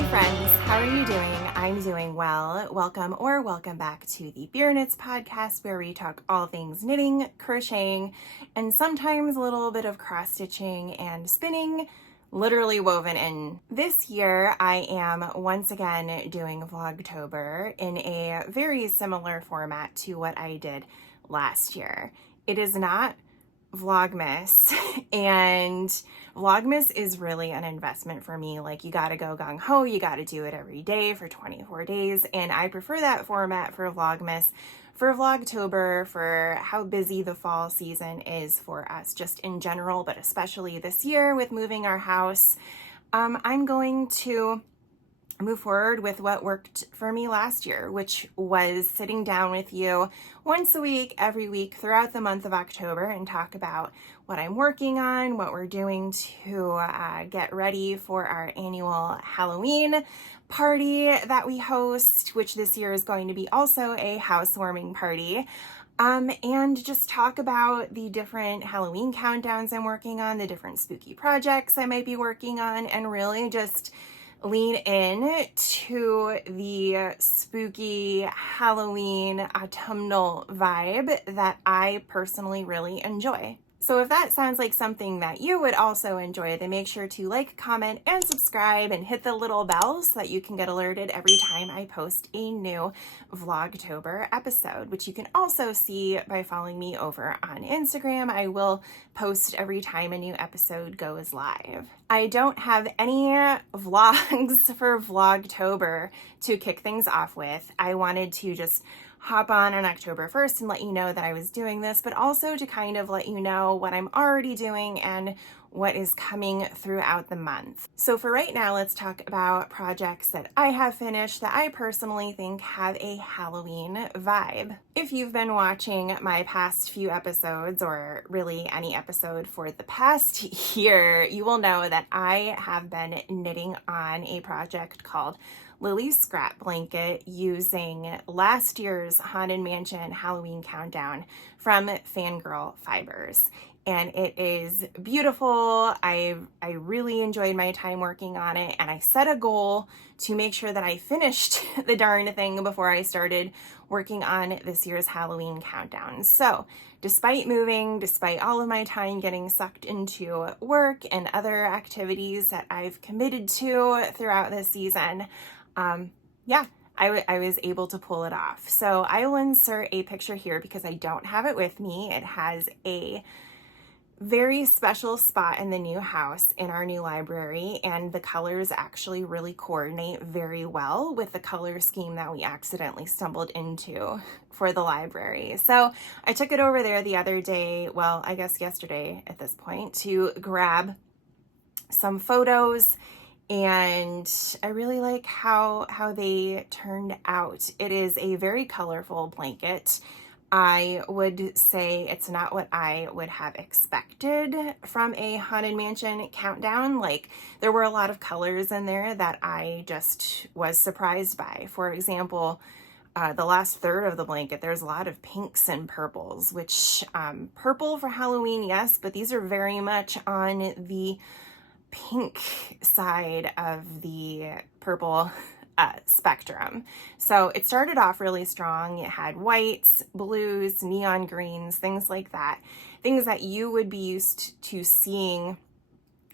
Hey friends, how are you doing? I'm doing well. Welcome or welcome back to the Beer Knits podcast, where we talk all things knitting, crocheting, and sometimes a little bit of cross stitching and spinning, literally woven in. This year I am once again doing Vlogtober in a very similar format to what I did last year. It is not Vlogmas, and Vlogmas is really an investment for me. Like, you gotta go gung-ho, you gotta do it every day for 24 days, and I prefer that format for Vlogmas, for Vlogtober, for how busy the fall season is for us just in general, but especially this year with moving our house. I'm going to move forward with what worked for me last year, which was sitting down with you once a week, every week throughout the month of October, and talk about what I'm working on, what we're doing to get ready for our annual Halloween party that we host, which this year is going to be also a housewarming party. And just talk about the different Halloween countdowns I'm working on, the different spooky projects I might be working on, and really just lean in to the spooky Halloween autumnal vibe that I personally really enjoy. So if that sounds like something that you would also enjoy, then make sure to like, comment, and subscribe, and hit the little bell so that you can get alerted every time I post a new Vlogtober episode, which you can also see by following me over on Instagram. I will post every time a new episode goes live. I don't have any vlogs for Vlogtober to kick things off with. I wanted to just hop on October 1st and let you know that I was doing this, but also to kind of let you know what I'm already doing and what is coming throughout the month. So for right now, let's talk about projects that I have finished that I personally think have a Halloween vibe. If you've been watching my past few episodes, or really any episode for the past year, you will know that I have been knitting on a project called Lily's Scrap Blanket using last year's Haunted Mansion Halloween countdown from Fangirl Fibers. And it is beautiful. I really enjoyed my time working on it, and I set a goal to make sure that I finished the darn thing before I started working on this year's Halloween countdown. So despite moving, despite all of my time getting sucked into work and other activities that I've committed to throughout this season, I was able to pull it off. So I will insert a picture here because I don't have it with me. It has a very special spot in the new house in our new library, and the colors actually really coordinate very well with the color scheme that we accidentally stumbled into for the library. So I took it over there the other day, well, I guess yesterday at this point, to grab some photos, and I really like how they turned out. It is a very colorful blanket. I would say it's not what I would have expected from a Haunted Mansion countdown. Like, there were a lot of colors in there that I just was surprised by. For example, the last third of the blanket, there's a lot of pinks and purples, which purple for Halloween, yes, but these are very much on the pink side of the purple spectrum. So it started off really strong. It had whites, blues, neon greens, things like that. Things that you would be used to seeing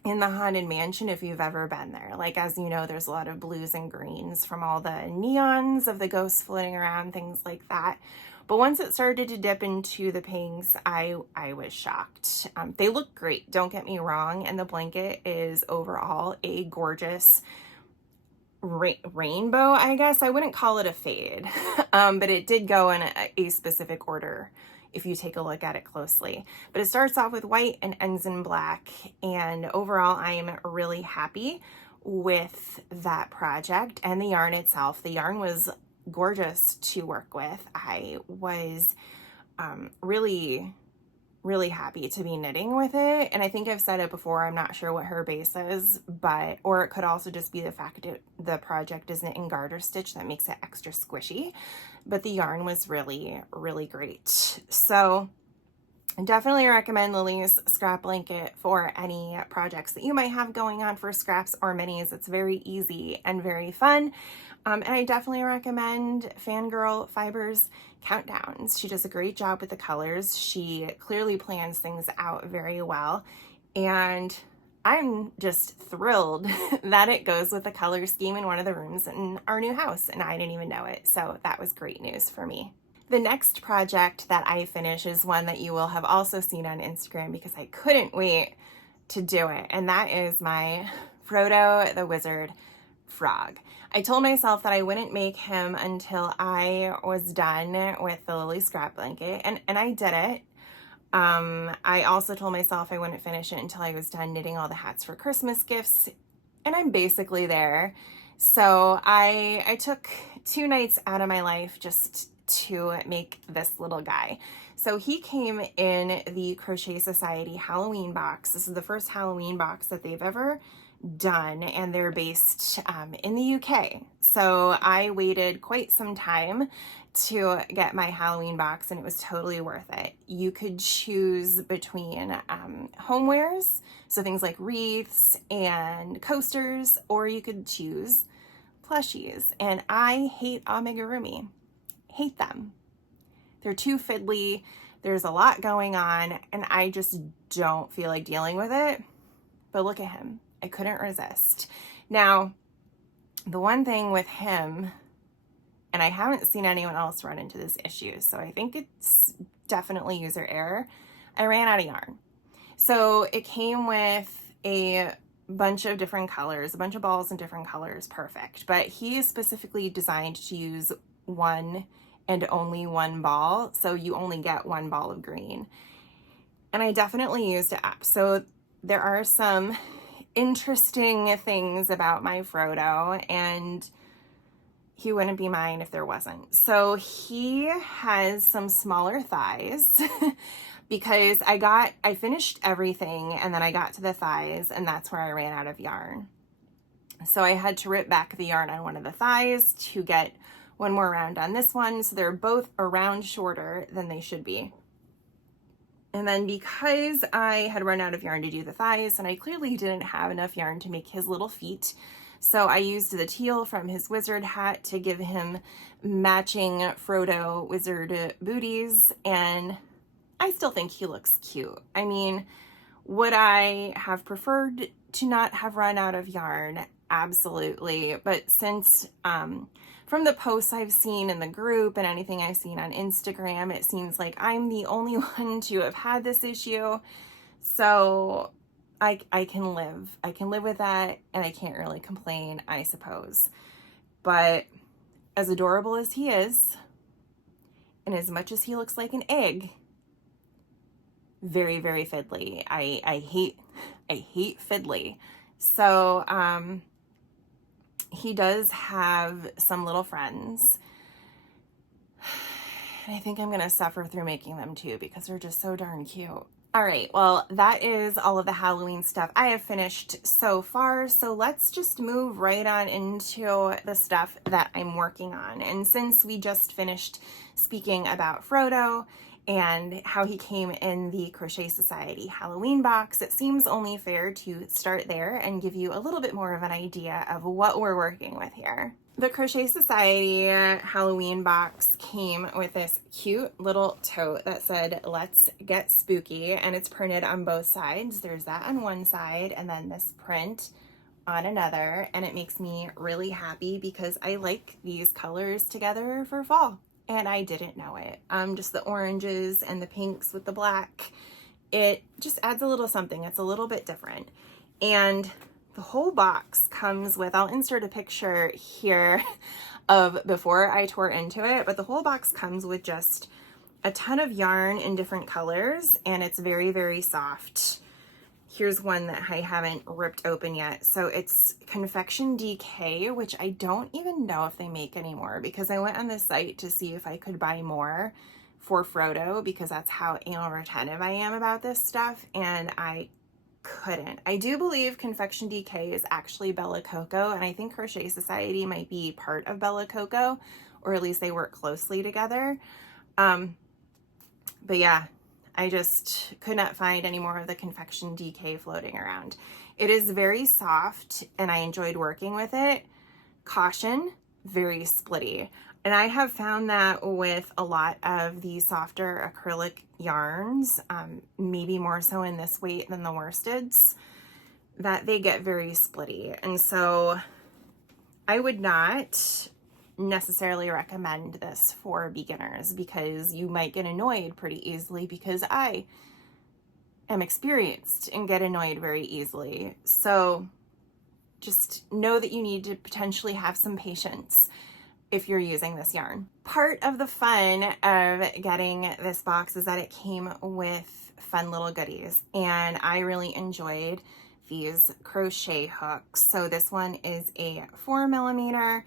in the Haunted Mansion if you've ever been there. Like, as you know, there's a lot of blues and greens from all the neons of the ghosts floating around, things like that. But once it started to dip into the pinks, I was shocked. They look great, don't get me wrong, and the blanket is overall a gorgeous rainbow, I guess. I wouldn't call it a fade, but it did go in a specific order if you take a look at it closely. But it starts off with white and ends in black, and overall I am really happy with that project and the yarn itself. The yarn was gorgeous to work with. I was really happy to be knitting with it, and I think I've said it before, I'm not sure what her base is, but, or it could also just be the fact that the project is knit in garter stitch that makes it extra squishy, but the yarn was really great. So I definitely recommend Lily's scrap blanket for any projects that you might have going on for scraps or minis. It's very easy and very fun. And I definitely recommend Fangirl Fibers Countdowns. She does a great job with the colors. She clearly plans things out very well. And I'm just thrilled that it goes with the color scheme in one of the rooms in our new house, and I didn't even know it. So that was great news for me. The next project that I finish is one that you will have also seen on Instagram because I couldn't wait to do it. And that is my Frodo the Wizard frog. I told myself that I wouldn't make him until I was done with the Lily scrap blanket, and I did it. I also told myself I wouldn't finish it until I was done knitting all the hats for Christmas gifts, and I'm basically there. So I took 2 nights out of my life just to make this little guy. So he came in the Crochet Society Halloween box. This is the first Halloween box that they've ever done, and they're based in the UK. So I waited quite some time to get my Halloween box, and it was totally worth it. You could choose between homewares, so things like wreaths and coasters, or you could choose plushies. And I hate amigurumi. Hate them. They're too fiddly. There's a lot going on, and I just don't feel like dealing with it. But look at him. I couldn't resist. Now, the one thing with him, and I haven't seen anyone else run into this issue, so I think it's definitely user error, I ran out of yarn. So it came with a bunch of different colors, a bunch of balls in different colors, perfect. But he is specifically designed to use one and only one ball, so you only get one ball of green. And I definitely used it up. So there are some interesting things about my Frodo, and he wouldn't be mine if there wasn't. So he has some smaller thighs because I finished everything, and then I got to the thighs, and that's where I ran out of yarn. So I had to rip back the yarn on one of the thighs to get one more round on this one. So they're both a round shorter than they should be. And then because I had run out of yarn to do the thighs, and I clearly didn't have enough yarn to make his little feet, so I used the teal from his wizard hat to give him matching Frodo wizard booties, and I still think he looks cute. I mean, would I have preferred to not have run out of yarn? Absolutely. But since from the posts I've seen in the group and anything I've seen on Instagram, it seems like I'm the only one to have had this issue. So I can live. I can live with that, and I can't really complain, I suppose. But as adorable as he is, and as much as he looks like an egg, very, very fiddly. I hate fiddly. So he does have some little friends, and I think I'm gonna suffer through making them too because they're just so darn cute. All right, well, that is all of the Halloween stuff I have finished so far, so let's just move right on into the stuff that I'm working on. And since we just finished speaking about Frodo and how he came in the Crochet Society Halloween box, it seems only fair to start there and give you a little bit more of an idea of what we're working with here. The Crochet Society Halloween box came with this cute little tote that said, "Let's get spooky," and it's printed on both sides. There's that on one side, and then this print on another, and it makes me really happy because I like these colors together for fall, and I didn't know it. Just the oranges and the pinks with the black, it just adds a little something. It's a little bit different. And the whole box comes with, I'll insert a picture here of before I tore into it, but the whole box comes with just a ton of yarn in different colors, and it's very, very soft. Here's one that I haven't ripped open yet. So it's Confection DK, which I don't even know if they make anymore because I went on the site to see if I could buy more for Frodo because that's how anal retentive I am about this stuff, and I couldn't. I do believe Confection DK is actually Bella Coco, and I think Crochet Society might be part of Bella Coco, or at least they work closely together. But yeah, I just could not find any more of the confection DK floating around. It is very soft and I enjoyed working with it. Caution, very splitty. And I have found that with a lot of the softer acrylic yarns, maybe more so in this weight than the worsteds, that they get very splitty. And so I would not necessarily recommend this for beginners because you might get annoyed pretty easily, because I am experienced and get annoyed very easily. So just know that you need to potentially have some patience if you're using this yarn. Part of the fun of getting this box is that it came with fun little goodies, and I really enjoyed these crochet hooks. So this one is a 4mm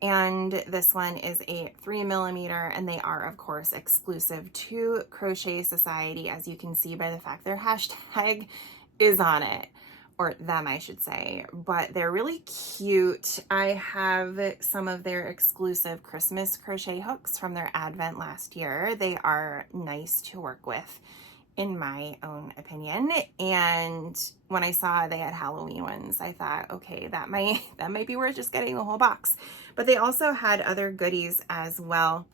and this one is a 3mm, and they are of course exclusive to Crochet Society, as you can see by the fact their hashtag is on it, or them I should say, but they're really cute. I have some of their exclusive Christmas crochet hooks from their advent last year. They are nice to work with in my own opinion, and when I saw they had Halloween ones, I thought, okay, that might be worth just getting the whole box. But they also had other goodies as well,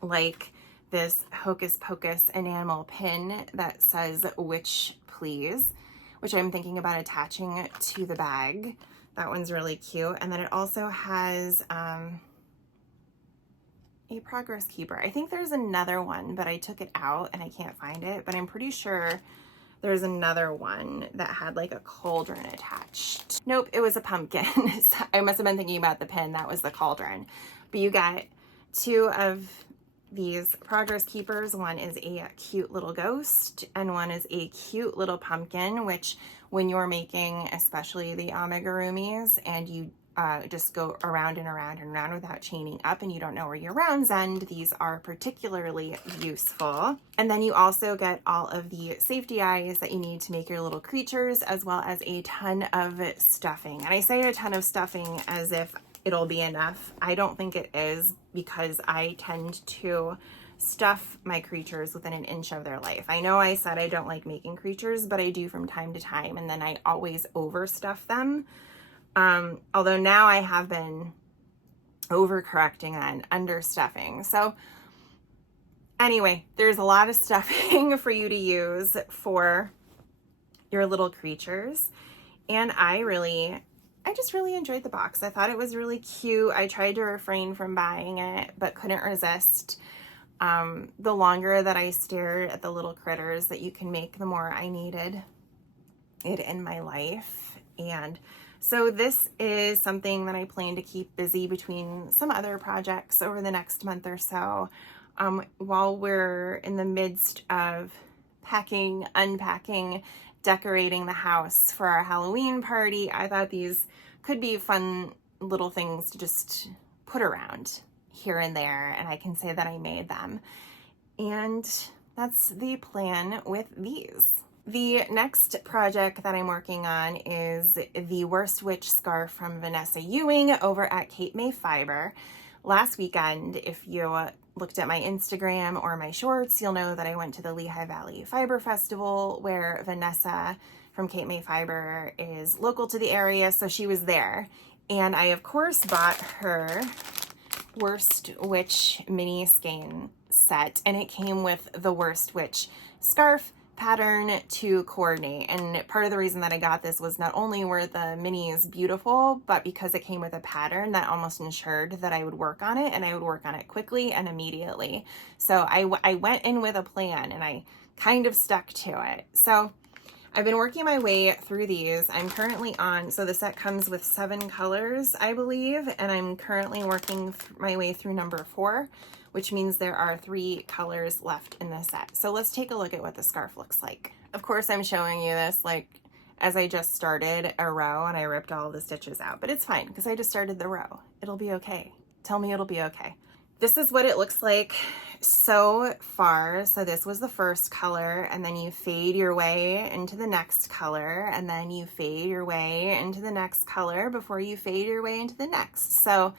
like this Hocus Pocus enamel pin that says "Witch Please," which I'm thinking about attaching to the bag. That one's really cute. And then it also has a progress keeper. I think there's another one, but I took it out and I can't find it, but I'm pretty sure there's another one that had like a cauldron attached. Nope, it was a pumpkin. I must have been thinking about the pin. That was the cauldron. But you got two of these progress keepers. One is a cute little ghost and one is a cute little pumpkin, which when you're making especially the amigurumis and you just go around and around and around without chaining up and you don't know where your rounds end, these are particularly useful. And then you also get all of the safety eyes that you need to make your little creatures, as well as a ton of stuffing. And I say a ton of stuffing as if it'll be enough. I don't think it is, because I tend to stuff my creatures within an inch of their life. I know I said I don't like making creatures, but I do from time to time, and then I always overstuff them. Although now I have been overcorrecting on understuffing. So anyway, there's a lot of stuffing for you to use for your little creatures. And I just really enjoyed the box. I thought it was really cute. I tried to refrain from buying it, but couldn't resist. The longer that I stared at the little critters that you can make, the more I needed it in my life. And so this is something that I plan to keep busy between some other projects over the next month or so. While we're in the midst of packing, unpacking, decorating the house for our Halloween party, I thought these could be fun little things to just put around here and there, and I can say that I made them. And that's the plan with these. The next project that I'm working on is the Worst Witch scarf from Vanessa Ewing over at Cape May Fiber. Last weekend, if you looked at my Instagram or my shorts, you'll know that I went to the Lehigh Valley Fiber Festival, where Vanessa from Cape May Fiber is local to the area, so she was there. And I, of course, bought her Worst Witch mini skein set, and it came with the Worst Witch scarf pattern to coordinate. And part of the reason that I got this was not only were the minis beautiful, but because it came with a pattern that almost ensured that I would work on it, and I would work on it quickly and immediately. So I went in with a plan and I kind of stuck to it. So I've been working my way through these. I'm currently on, so the set comes with 7 colors, I believe, and I'm currently working my way through number 4, which means there are 3 colors left in the set. So let's take a look at what the scarf looks like. Of course, I'm showing you this like as I just started a row and I ripped all the stitches out, but it's fine because I just started the row. It'll be okay. Tell me it'll be okay. This is what it looks like so far. So this was the first color, and then you fade your way into the next color, and then you fade your way into the next color before you fade your way into the next. So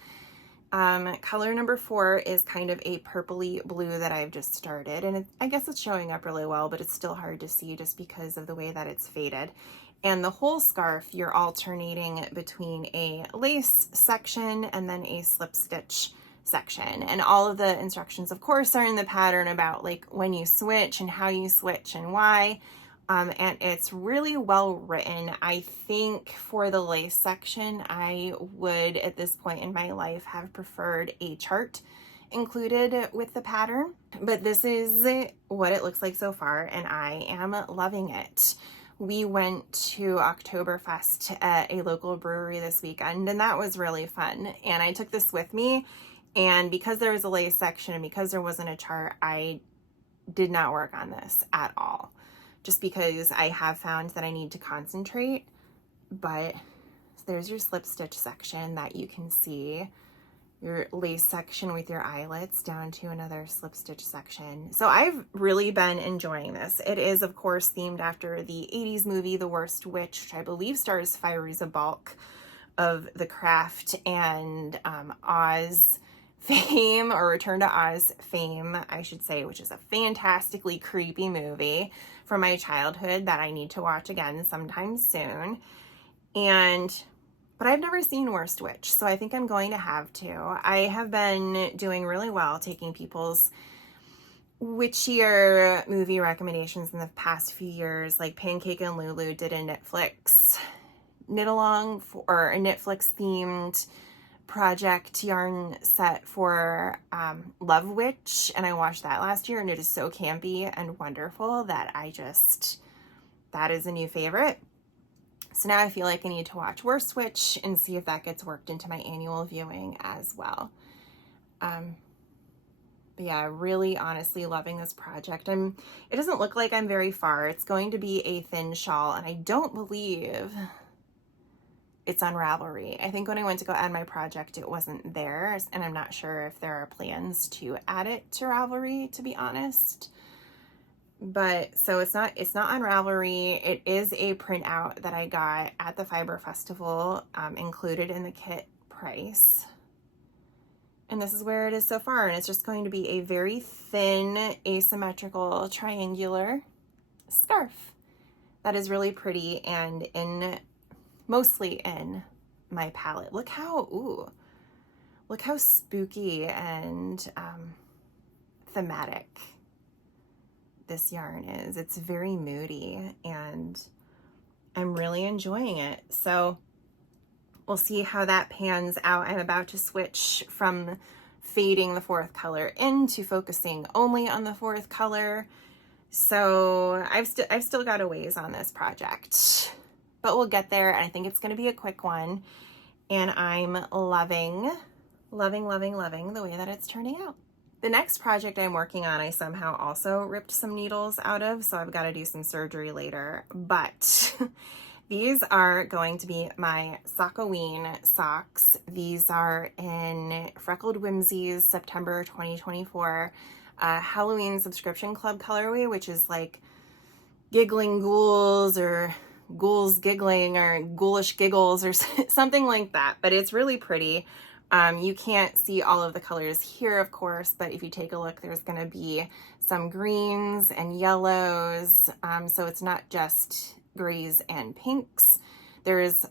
Color number 4 is kind of a purpley blue that I've just started, and I guess it's showing up really well, but it's still hard to see just because of the way that it's faded. And the whole scarf, you're alternating between a lace section and then a slip stitch section. And all of the instructions, of course, are in the pattern about like when you switch and how you switch and why. And it's really well written. I think for the lace section, I would at this point in my life have preferred a chart included with the pattern, but this is what it looks like so far, and I am loving it. We went to Oktoberfest at a local brewery this weekend, and that was really fun. And I took this with me, and because there was a lace section and because there wasn't a chart, I did not work on this at all, just because I have found that I need to concentrate. But there's your slip stitch section that you can see, your lace section with your eyelets down to another slip stitch section. So I've really been enjoying this. It is, of course, themed after the 80s movie, The Worst Witch, which I believe stars Fairuza Balk of the Craft and Oz fame, or Return to Oz fame, I should say, which is a fantastically creepy movie from my childhood that I need to watch again sometime soon. But I've never seen Worst Witch, so I think I'm going to have to. I have been doing really well taking people's witchier movie recommendations in the past few years, like Pancake and Lulu did a Netflix knit along or a Netflix themed project yarn set for Love Witch, and I watched that last year, and it is so campy and wonderful that that is a new favorite. So now I feel like I need to watch Worst Witch and see if that gets worked into my annual viewing as well. But yeah, really honestly loving this project. It doesn't look like I'm very far. It's going to be a thin shawl, and I don't believe it's on Ravelry. I think when I went to go add my project, it wasn't there, and I'm not sure if there are plans to add it to Ravelry, to be honest. But so it's not on Ravelry. It is a printout that I got at the Fiber Festival, included in the kit price. And this is where it is so far, and it's just going to be a very thin, asymmetrical, triangular scarf that is really pretty and mostly in my palette. Look how spooky and thematic this yarn is. It's very moody, and I'm really enjoying it. So we'll see how that pans out. I'm about to switch from fading the 4th color into focusing only on the 4th color. So I've still got a ways on this project, but we'll get there. And I think it's going to be a quick one, and I'm loving the way that it's turning out. The next project I'm working on, I somehow also ripped some needles out of, so I've got to do some surgery later, but these are going to be my Sockoween socks. These are in Freckled Whimsies September 2024 Halloween subscription club colorway, which is like Giggling Ghouls or Ghouls Giggling or Ghoulish Giggles or something like that, but it's really pretty. You can't see all of the colors here, of course, but if you take a look, there's going to be some greens and yellows. So it's not just grays and pinks. There's,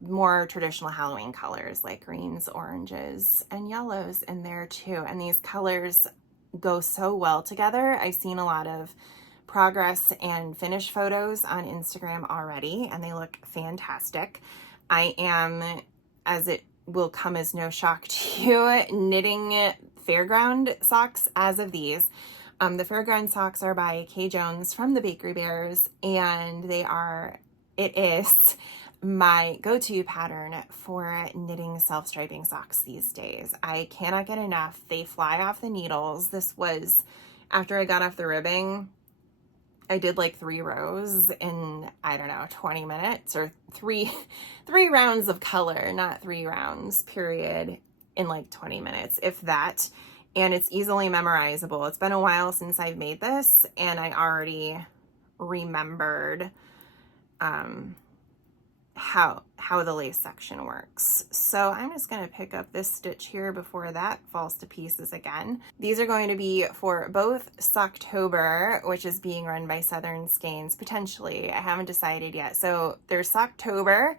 more traditional Halloween colors like greens, oranges, and yellows in there too. And these colors go so well together. I've seen a lot of progress and finished photos on Instagram already, and they look fantastic. I am, as it will come as no shock to you, knitting Fairground socks as of these. The Fairground socks are by Kay Jones from the Bakery Bears, and it is my go-to pattern for knitting self-striping socks these days. I cannot get enough. They fly off the needles. This was after I got off the ribbing. I did like 3 rows in, 20 minutes, or three rounds of color, not 3 rounds, period, in like 20 minutes, if that. And it's easily memorizable. It's been a while since I've made this, and I already remembered how the lace section works. So I'm just going to pick up this stitch here before that falls to pieces again. These are going to be for both Socktober, which is being run by Southern Skeins, potentially. I haven't decided yet. So there's Socktober,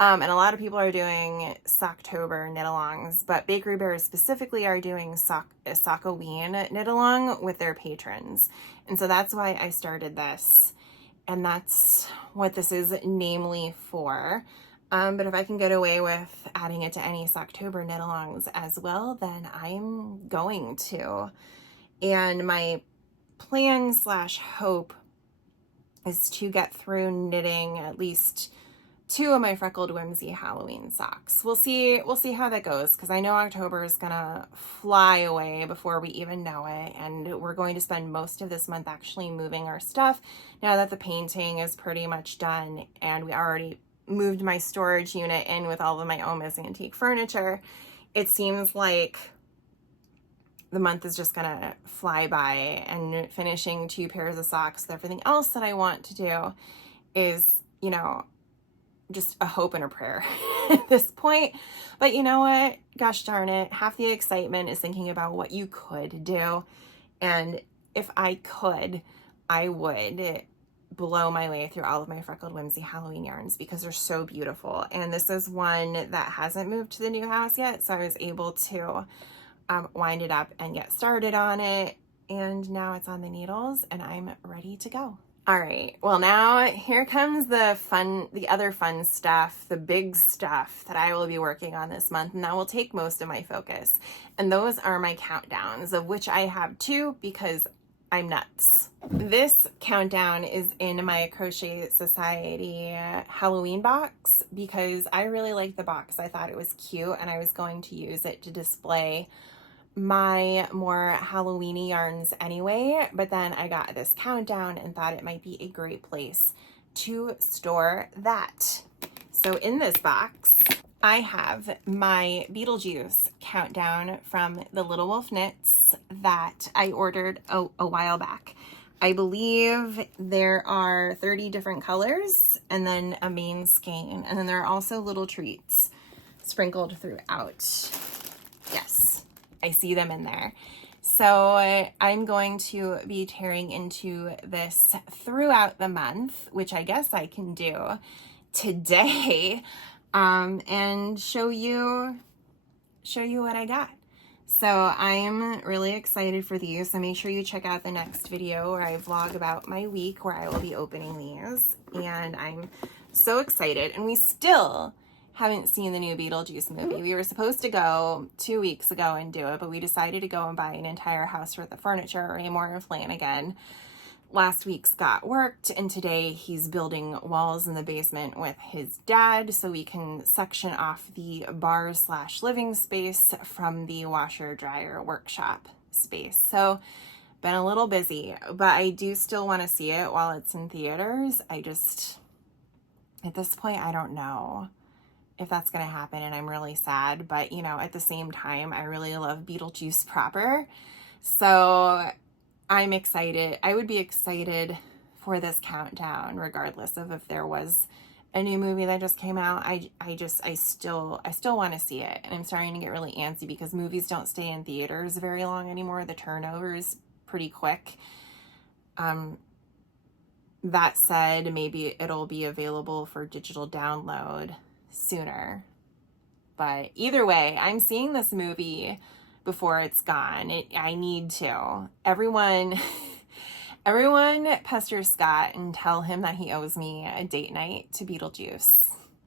and a lot of people are doing Socktober knit-alongs, but Bakery Bears specifically are doing Sockoween knit-along with their patrons. And so that's why I started this. And that's what this is namely for. But if I can get away with adding it to any Socktober knit-alongs as well, then I'm going to. And my plan / hope is to get through knitting at least 2 of my Freckled Whimsy Halloween socks. We'll see how that goes, because I know October is gonna fly away before we even know it, and we're going to spend most of this month actually moving our stuff now that the painting is pretty much done, and we already moved my storage unit in with all of my Oma's antique furniture. It seems like the month is just gonna fly by, and finishing 2 pairs of socks with everything else that I want to do is, you know, just a hope and a prayer at this point. But you know what? Gosh darn it. Half the excitement is thinking about what you could do. And if I could, I would blow my way through all of my Freckled Whimsy Halloween yarns because they're so beautiful. And this is one that hasn't moved to the new house yet. So I was able to wind it up and get started on it. And now it's on the needles and I'm ready to go. All right, well now here comes the other fun stuff, the big stuff that I will be working on this month, and that will take most of my focus. And those are my countdowns, of which I have 2 because I'm nuts. This countdown is in my Crochet Society Halloween box because I really liked the box. I thought it was cute and I was going to use it to display my more Halloweeny yarns anyway, but then I got this countdown and thought it might be a great place to store that. So in this box, I have my Beetlejuice countdown from the Little Wolf Knits that I ordered a while back. I believe there are 30 different colors and then a main skein, and then there are also little treats sprinkled throughout. Yes. I see them in there. So I'm going to be tearing into this throughout the month, which I guess I can do today, and show you what I got. So I'm really excited for these. So make sure you check out the next video where I vlog about my week where I will be opening these. And I'm so excited. And we still haven't seen the new Beetlejuice movie. We were supposed to go 2 weeks ago and do it, but we decided to go and buy an entire house worth of furniture at Raymore and Flanagan. Last week's got worked, and today he's building walls in the basement with his dad so we can section off the bar / living space from the washer dryer workshop space. So been a little busy, but I do still want to see it while it's in theaters. I just, at this point, I don't know if that's going to happen, and I'm really sad, but you know, at the same time, I really love Beetlejuice proper. So I'm excited. I would be excited for this countdown regardless of if there was a new movie that just came out. I still want to see it, and I'm starting to get really antsy because movies don't stay in theaters very long anymore. The turnover is pretty quick. That said, maybe it'll be available for digital download sooner, but either way, I'm seeing this movie before it's gone. I need to. Everyone pester Scott and tell him that he owes me a date night to Beetlejuice.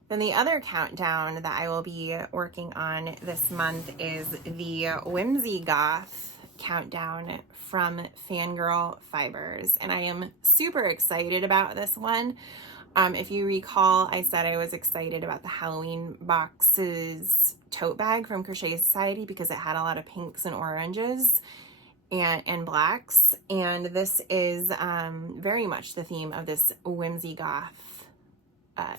Then the other countdown that I will be working on this month is the Whimsy Goth countdown from Fangirl Fibers, and I am super excited about this one. If you recall, I said I was excited about the Halloween boxes tote bag from Crochet Society because it had a lot of pinks and oranges and blacks. And this is very much the theme of this Whimsy Goth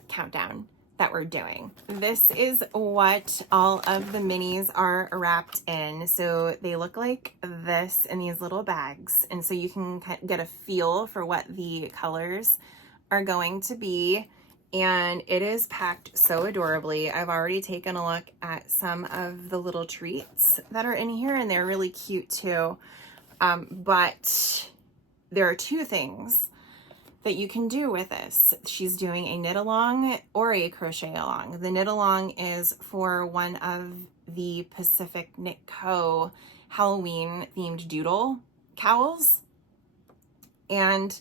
countdown that we're doing. This is what all of the minis are wrapped in. So they look like this in these little bags. And so you can get a feel for what the colors are going to be. and it is packed so adorably. I've already taken a look at some of the little treats that are in here, and they're really cute too. But there are two things that you can do with this. She's doing a knit along or a crochet along. The knit along is for one of the Pacific Knit Co. Halloween themed doodle cowls. And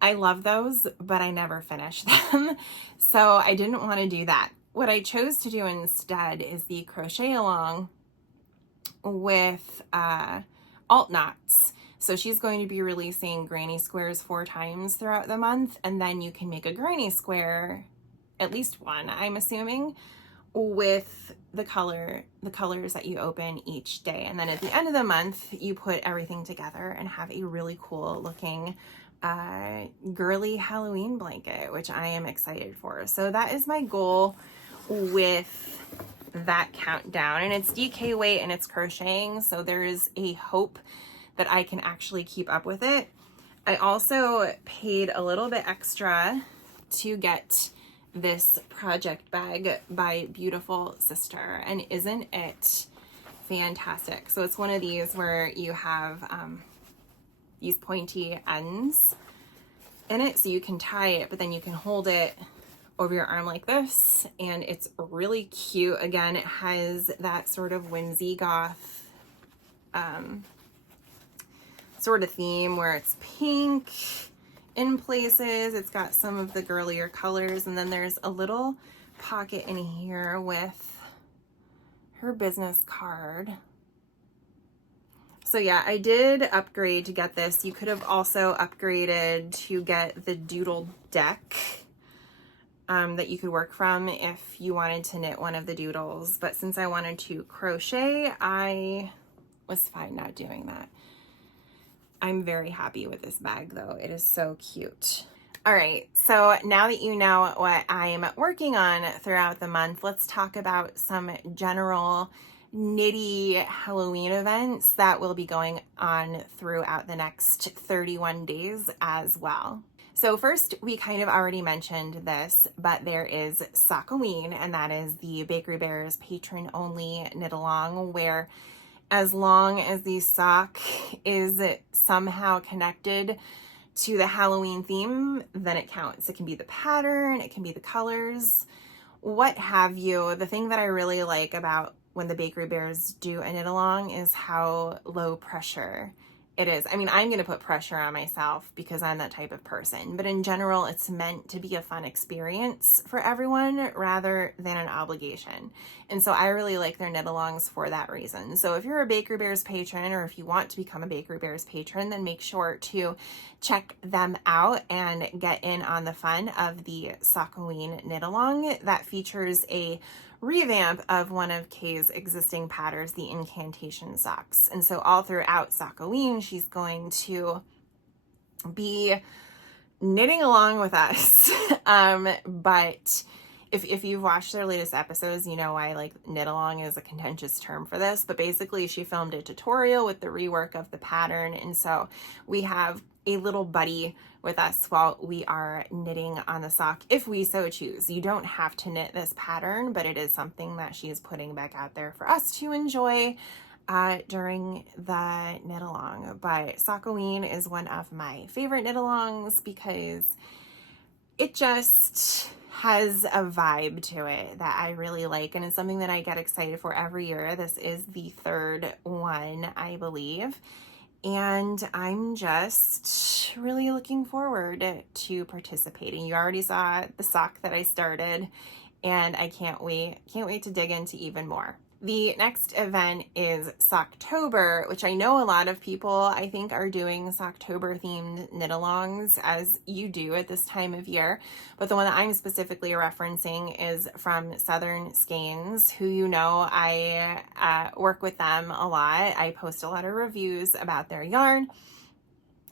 I love those, but I never finish them. So I didn't want to do that. What I chose to do instead is the crochet along with alt knots. So she's going to be releasing granny squares 4 times throughout the month, and then you can make a granny square, at least one, I'm assuming, with the colors that you open each day. And then at the end of the month, you put everything together and have a really cool looking girly Halloween blanket, which I am excited for. So that is my goal with that countdown, and it's DK weight and it's crocheting, so there is a hope that I can actually keep up with it. I also paid a little bit extra to get this project bag by Beautiful Sister, and isn't it fantastic? So it's one of these where you have these pointy ends in it, so you can tie it, but then you can hold it over your arm like this, and it's really cute. Again, it has that sort of whimsy goth sort of theme where it's pink in places. It's got some of the girlier colors, and then there's a little pocket in here with her business card. So yeah, I did upgrade to get this. You could have also upgraded to get the doodle deck that you could work from if you wanted to knit one of the doodles, but since I wanted to crochet, I was fine not doing that. I'm very happy with this bag though. It is so cute. All right, so now that you know what I'm working on throughout the month, let's talk about some general knitty Halloween events that will be going on throughout the next 31 days as well. So first, we kind of already mentioned this, but there is Sockoween, and that is the Bakery Bears patron only knit along, where as long as the sock is somehow connected to the Halloween theme, then it counts. It can be the pattern, it can be the colors, what have you. The thing that I really like about when the Bakery Bears do a knit along is how low pressure it is. I mean, I'm going to put pressure on myself because I'm that type of person, but in general, it's meant to be a fun experience for everyone rather than an obligation. And so I really like their knit alongs for that reason. So if you're a Bakery Bears patron, or if you want to become a Bakery Bears patron, then make sure to check them out and get in on the fun of the Sockoween knit along that features a revamp of one of Kay's existing patterns, the Incantation Socks. And so all throughout Sockoween, she's going to be knitting along with us. But if you've watched their latest episodes, you know why like knit along is a contentious term for this, but basically she filmed a tutorial with the rework of the pattern. And so we have a little buddy with us while we are knitting on the sock, if we so choose. You don't have to knit this pattern, but it is something that she's putting back out there for us to enjoy during the knit along. But Sockoween is one of my favorite knit alongs because it just has a vibe to it that I really like, and it's something that I get excited for every year. This is the 3rd one, I believe. And I'm just really looking forward to participating. You already saw the sock that I started, and I can't wait to dig into even more. The next event is Socktober, which I know a lot of people, I think, are doing Socktober themed knit alongs, as you do at this time of year. But the one that I'm specifically referencing is from Southern Skeins, who, you know, I work with them a lot. I post a lot of reviews about their yarn.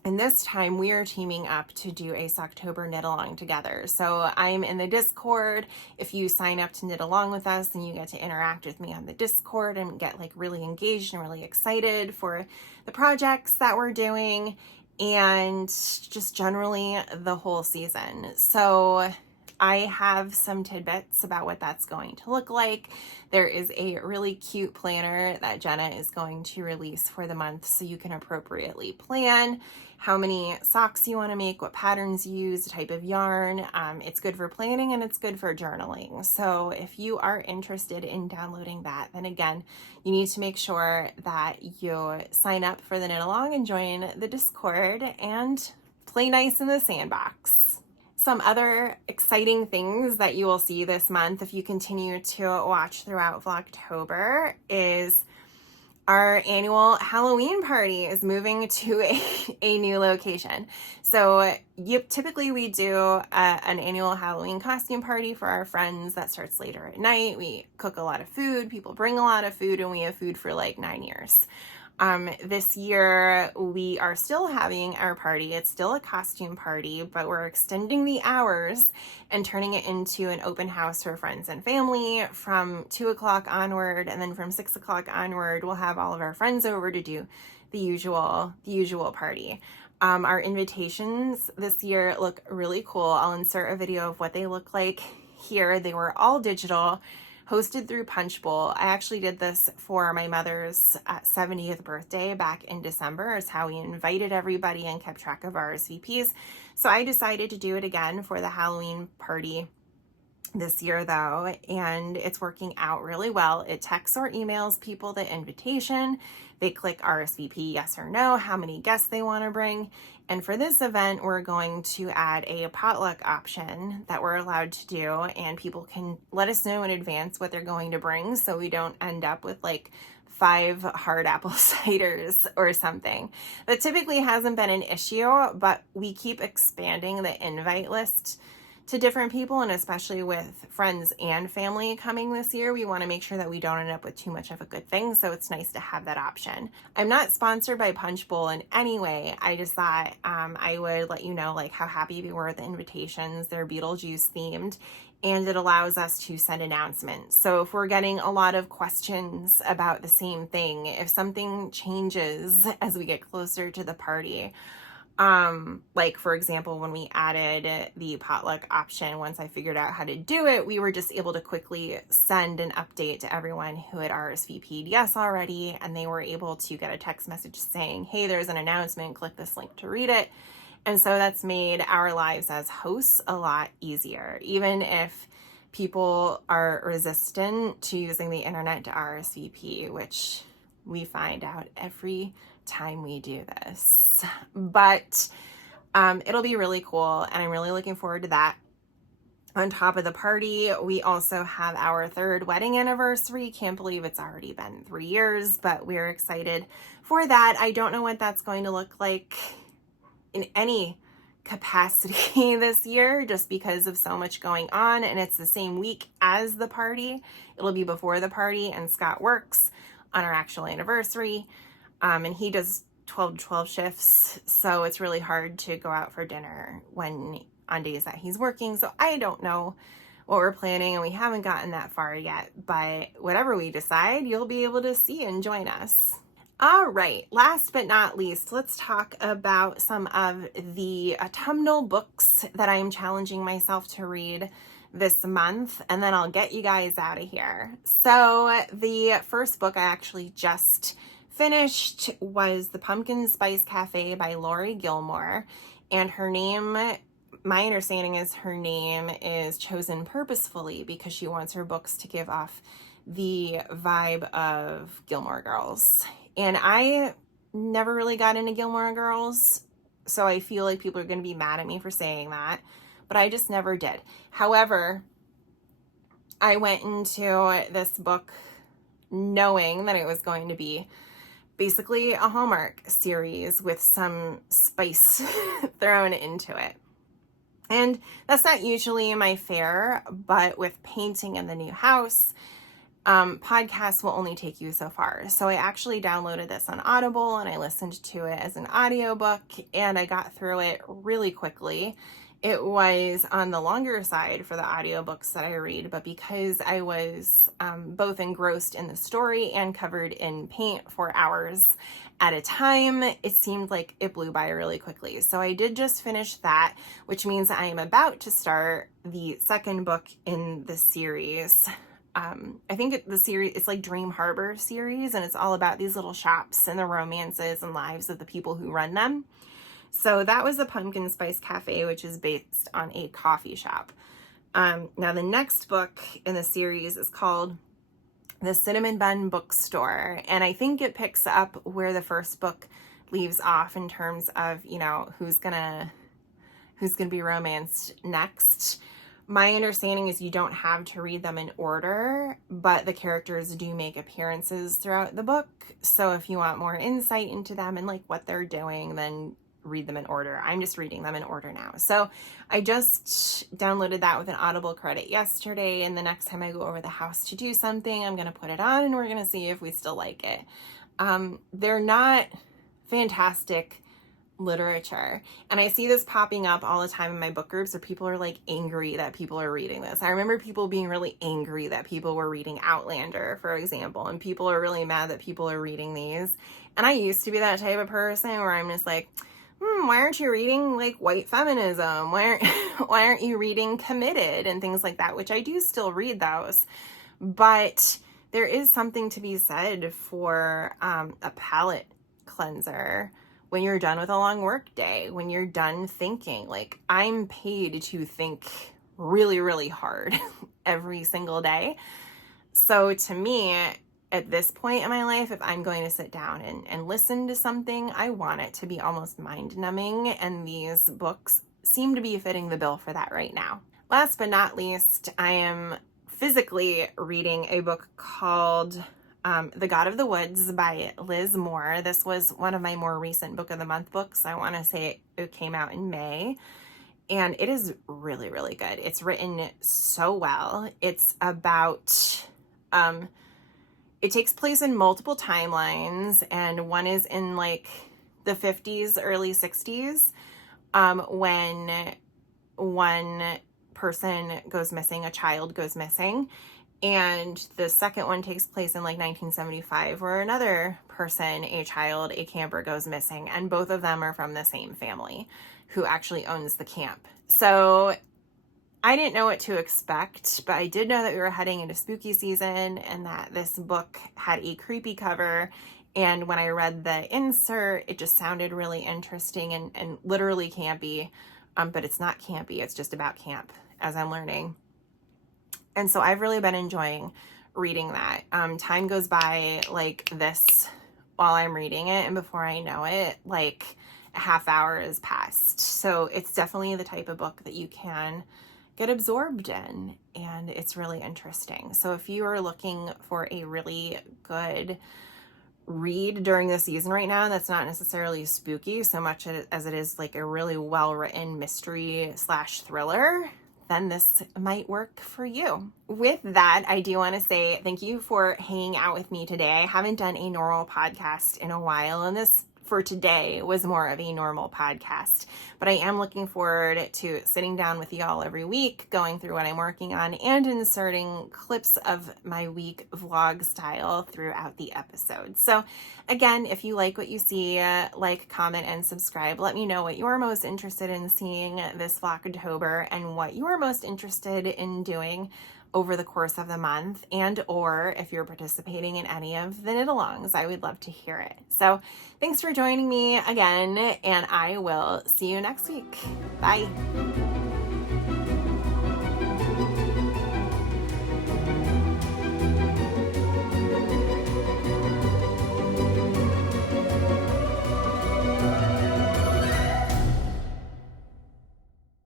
And this time we are teaming up to do a Socktober knit along together. So I'm in the Discord. If you sign up to knit along with us, then you get to interact with me on the Discord and get like really engaged and really excited for the projects that we're doing and just generally the whole season. So I have some tidbits about what that's going to look like. There is a really cute planner that Jenna is going to release for the month so you can appropriately plan how many socks you want to make, what patterns you use, the type of yarn. It's good for planning and it's good for journaling. So if you are interested in downloading that, then again, you need to make sure that you sign up for the knit along and join the Discord and play nice in the sandbox. Some other exciting things that you will see this month if you continue to watch throughout Vlogtober is our annual Halloween party is moving to a new location. So typically we do an annual Halloween costume party for our friends that starts later at night. We cook a lot of food, people bring a lot of food, and we have food for like 9 years. This year we are still having our party. It's still a costume party, but we're extending the hours and turning it into an open house for friends and family from 2 o'clock onward. And then from 6 o'clock onward, we'll have all of our friends over to do the usual party. Our invitations this year look really cool. I'll insert a video of what they look like here. They were all digital, hosted through Punchbowl. I actually did this for my mother's 70th birthday back in December. Is how we invited everybody and kept track of RSVPs. So I decided to do it again for the Halloween party this year though, and it's working out really well. It texts or emails people the invitation. They click RSVP yes or no, how many guests they want to bring. And for this event, we're going to add a potluck option that we're allowed to do, and people can let us know in advance what they're going to bring so we don't end up with like 5 hard apple ciders or something. That typically hasn't been an issue, but we keep expanding the invite list to different people, and especially with friends and family coming this year, we want to make sure that we don't end up with too much of a good thing, so it's nice to have that option. I'm not sponsored by Punchbowl in any way. I just thought I would let you know like how happy we were with the invitations. They're Beetlejuice themed, and it allows us to send announcements. So if we're getting a lot of questions about the same thing, if something changes as we get closer to the party, like for example, when we added the potluck option, once I figured out how to do it, we were just able to quickly send an update to everyone who had RSVP'd yes already, and they were able to get a text message saying, hey, there's an announcement, click this link to read it. And so that's made our lives as hosts a lot easier, even if people are resistant to using the internet to RSVP, which we find out every time we do this. But it'll be really cool, and I'm really looking forward to that. On top of the party, we also have our 3rd wedding anniversary. Can't believe it's already been 3 years, but we're excited for that. I don't know what that's going to look like in any capacity this year, just because of so much going on, and it's the same week as the party. It'll be before the party, and Scott works on our actual anniversary. And he does 12 to 12 shifts, so it's really hard to go out for dinner on days that he's working. So I don't know what we're planning, and we haven't gotten that far yet, but whatever we decide, you'll be able to see and join us. All right, last but not least, let's talk about some of the autumnal books that I'm challenging myself to read this month, and then I'll get you guys out of here. So the first book I actually just finished was The Pumpkin Spice Cafe by Lori Gilmore, and her name, my understanding is her name is chosen purposefully because she wants her books to give off the vibe of Gilmore Girls, and I never really got into Gilmore Girls, so I feel like people are going to be mad at me for saying that, but I just never did. However, I went into this book knowing that it was going to be basically a Hallmark series with some spice thrown into it. And that's not usually my fare, but with painting in the new house, podcasts will only take you so far. So I actually downloaded this on Audible and I listened to it as an audiobook, and I got through it really quickly. It was on the longer side for the audiobooks that I read, but because I was both engrossed in the story and covered in paint for hours at a time, it seemed like it blew by really quickly. So I did just finish that, which means I am about to start the second book in the series. I think the series, it's like Dream Harbor series, and it's all about these little shops and the romances and lives of the people who run them. So that was the Pumpkin Spice Cafe, which is based on a coffee shop. Now the next book in the series is called The Cinnamon Bun Bookstore, and I think it picks up where the first book leaves off in terms of, you know, who's gonna be romanced next. My understanding is you don't have to read them in order, but the characters do make appearances throughout the book. So if you want more insight into them and like what they're doing, then read them in order. I'm just reading them in order now. So I just downloaded that with an Audible credit yesterday, and the next time I go over the house to do something, I'm going to put it on and we're going to see if we still like it. They're not fantastic literature, and I see this popping up all the time in my book groups where people are like angry that people are reading this. I remember people being really angry that people were reading Outlander, for example, and people are really mad that people are reading these. And I used to be that type of person where I'm just like, why aren't you reading like white feminism? Why aren't you reading Committed and things like that, which I do still read those. But there is something to be said for a palate cleanser when you're done with a long work day, when you're done thinking. Like, I'm paid to think really, really hard every single day. So to me, at this point in my life, if I'm going to sit down and listen to something, I want it to be almost mind-numbing, and these books seem to be fitting the bill for that right now. Last but not least, I am physically reading a book called The God of the Woods by Liz Moore. This was one of my more recent Book of the Month books. I want to say it came out in May, and it is really, really good. It's written so well. It's about, it takes place in multiple timelines, and one is in like the 50s, early 60s, when one person goes missing, a child goes missing. And the second one takes place in like 1975, where another person, a child, a camper, goes missing. And both of them are from the same family who actually owns the camp. So I didn't know what to expect, but I did know that we were heading into spooky season and that this book had a creepy cover. And when I read the insert, it just sounded really interesting and literally campy. But it's not campy. It's just about camp, as I'm learning. And so I've really been enjoying reading that. Time goes by like this while I'm reading it, and before I know it, like a half hour is passed. So it's definitely the type of book that you can get absorbed in, and it's really interesting. So if you are looking for a really good read during the season right now that's not necessarily spooky so much as it is like a really well-written mystery / thriller, then this might work for you. With that, I do want to say thank you for hanging out with me today. I haven't done a normal podcast in a while, and this for today was more of a normal podcast, but I am looking forward to sitting down with y'all every week, going through what I'm working on and inserting clips of my week vlog style throughout the episode. So again, if you like what you see, like, comment, and subscribe. Let me know what you're most interested in seeing this VLOGTOBER and what you are most interested in doing over the course of the month, and or if you're participating in any of the knit-alongs. I would love to hear it. So thanks for joining me again, and I will see you next week. Bye.